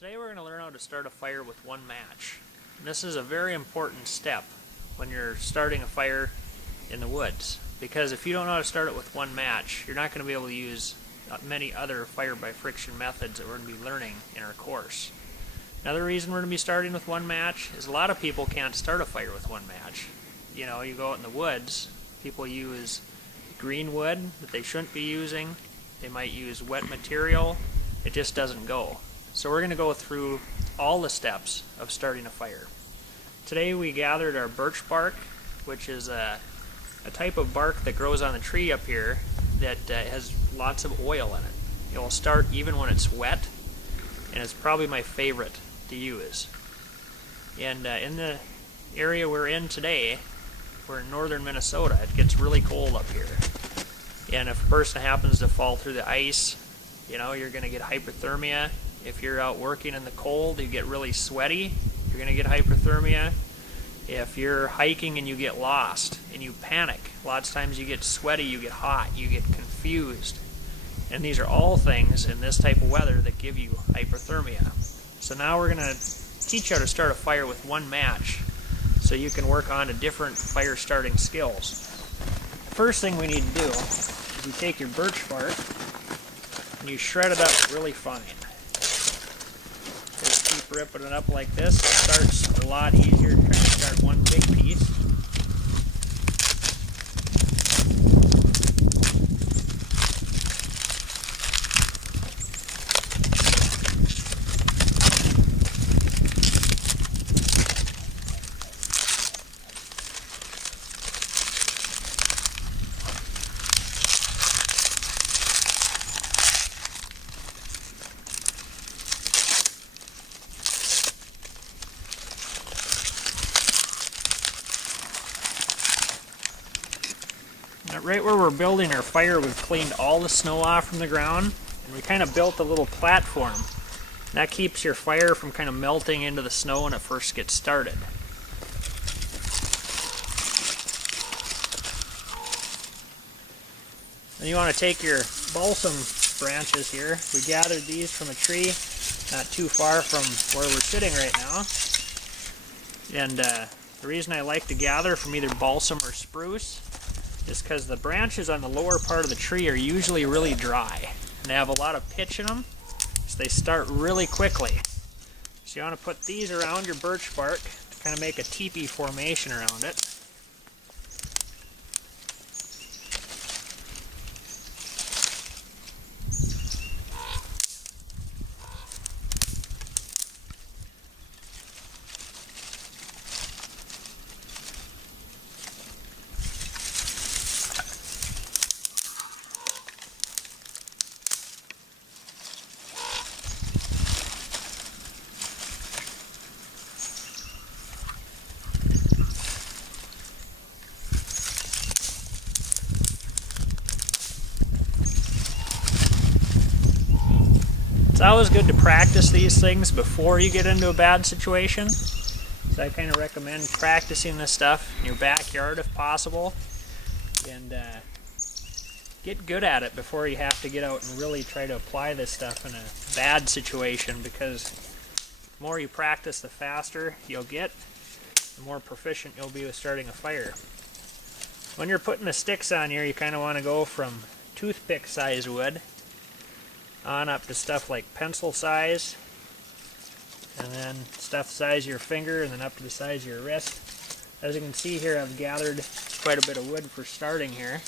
Today we're going to learn how to start a fire with one match. And this is a very important step when you're starting a fire in the woods, because if you don't know how to start it with one match, you're not going to be able to use many other fire by friction methods that we're going to be learning in our course. Another reason we're going to be starting with one match is a lot of people can't start a fire with one match. You know, you go out in the woods, people use green wood that they shouldn't be using, they might use wet material, it just doesn't go. So we're going to go through all the steps of starting a fire. Today we gathered our birch bark, which is a type of bark that grows on the tree up here that has lots of oil in it. It will start even when it's wet, and it's probably my favorite to use. And in the area we're in today, we're in northern Minnesota, it gets really cold up here. And if a person happens to fall through the ice, you know, you're going to get hypothermia. If you're out working in the cold, you get really sweaty, you're going to get hypothermia. If you're hiking and you get lost and you panic, lots of times you get sweaty, you get hot, you get confused. And these are all things in this type of weather that give you hypothermia. So now we're going to teach you how to start a fire with one match so you can work on to different fire starting skills. First thing we need to do is you take your birch bark and you shred it up really fine. Just keep ripping it up like this. It starts a lot easier trying to start one big piece. Right where we're building our fire, we've cleaned all the snow off from the ground, and we kind of built a little platform. That keeps your fire from kind of melting into the snow when it first gets started. Then you want to take your balsam branches here. We gathered these from a tree not too far from where we're sitting right now. And the reason I like to gather from either balsam or spruce is because the branches on the lower part of the tree are usually really dry. And they have a lot of pitch in them, so they start really quickly. So you want to put these around your birch bark to kind of make a teepee formation around it. It's always good to practice these things before you get into a bad situation. So I kind of recommend practicing this stuff in your backyard if possible. And get good at it before you have to get out and really try to apply this stuff in a bad situation, because the more you practice, the faster you'll get, the more proficient you'll be with starting a fire. When you're putting the sticks on here, you kind of want to go from toothpick size wood on up to stuff like pencil size, and then stuff the size of your finger, and then up to the size of your wrist. As you can see here, I've gathered quite a bit of wood for starting here.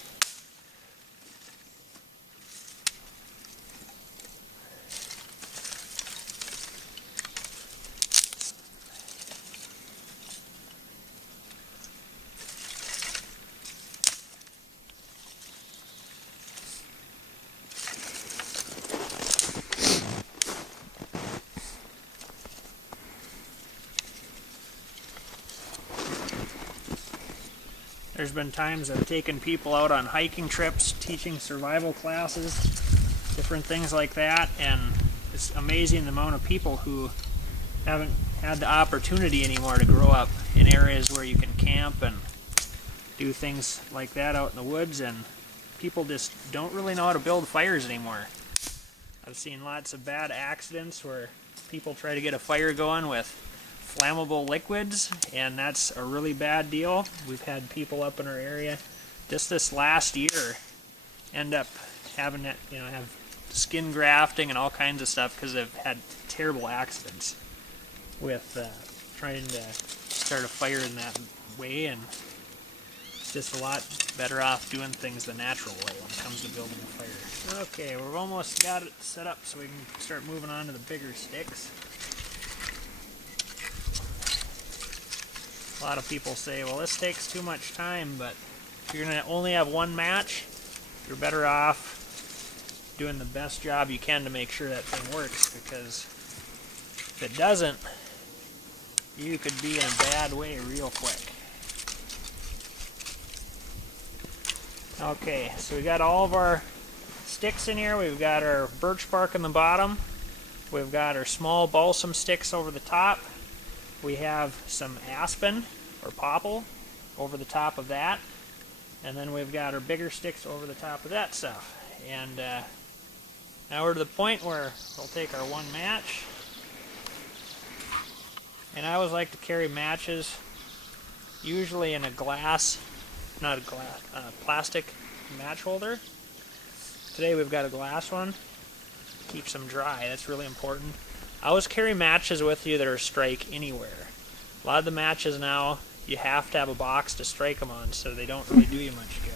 There's been times I've taken people out on hiking trips, teaching survival classes, different things like that, and it's amazing the amount of people who haven't had the opportunity anymore to grow up in areas where you can camp and do things like that out in the woods, and people just don't really know how to build fires anymore. I've seen lots of bad accidents where people try to get a fire going with flammable liquids, and that's a really bad deal. We've had people up in our area just this last year end up having that, have skin grafting and all kinds of stuff because they've had terrible accidents with trying to start a fire in that way, and it's just a lot better off doing things the natural way when it comes to building a fire. Okay, we've almost got it set up so we can start moving on to the bigger sticks. A lot of people say, well, this takes too much time, but if you're going to only have one match, you're better off doing the best job you can to make sure that thing works, because if it doesn't, you could be in a bad way real quick. Okay, so we got all of our sticks in here. We've got our birch bark on the bottom. We've got our small balsam sticks over the top. We have some aspen or popple over the top of that. And then we've got our bigger sticks over the top of that stuff. And now we're to the point where we'll take our one match. And I always like to carry matches usually in a glass, not a glass, plastic match holder. Today we've got a glass one. Keeps them dry. That's really important. I always carry matches with you that are strike anywhere. A lot of the matches now, you have to have a box to strike them on, so they don't really do you much good.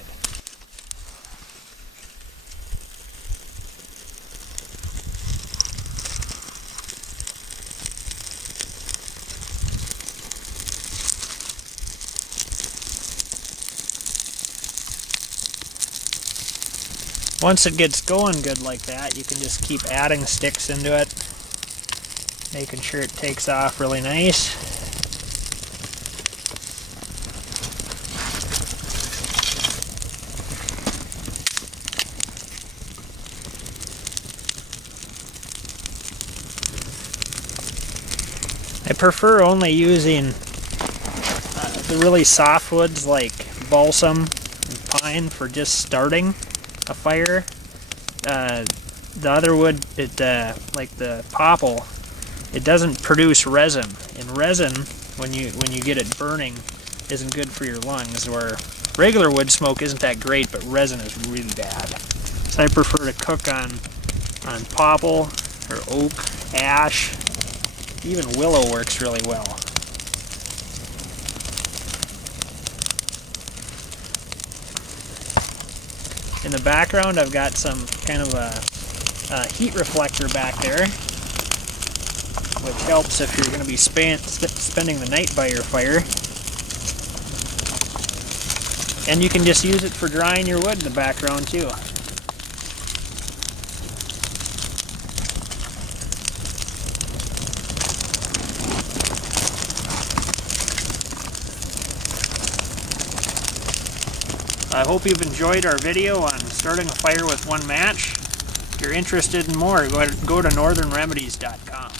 Once it gets going good like that, you can just keep adding sticks into it, making sure it takes off really nice. I prefer only using the really soft woods like balsam and pine for just starting a fire. The other wood, like the popple, it doesn't produce resin. And resin, when you get it burning, isn't good for your lungs. Where regular wood smoke isn't that great, but resin is really bad. So I prefer to cook on popple or oak, ash. Even willow works really well. In the background, I've got some kind of a heat reflector back there, which helps if you're going to be spending the night by your fire. And you can just use it for drying your wood in the background too. I hope you've enjoyed our video on starting a fire with one match. If you're interested in more, go to northernremedies.com.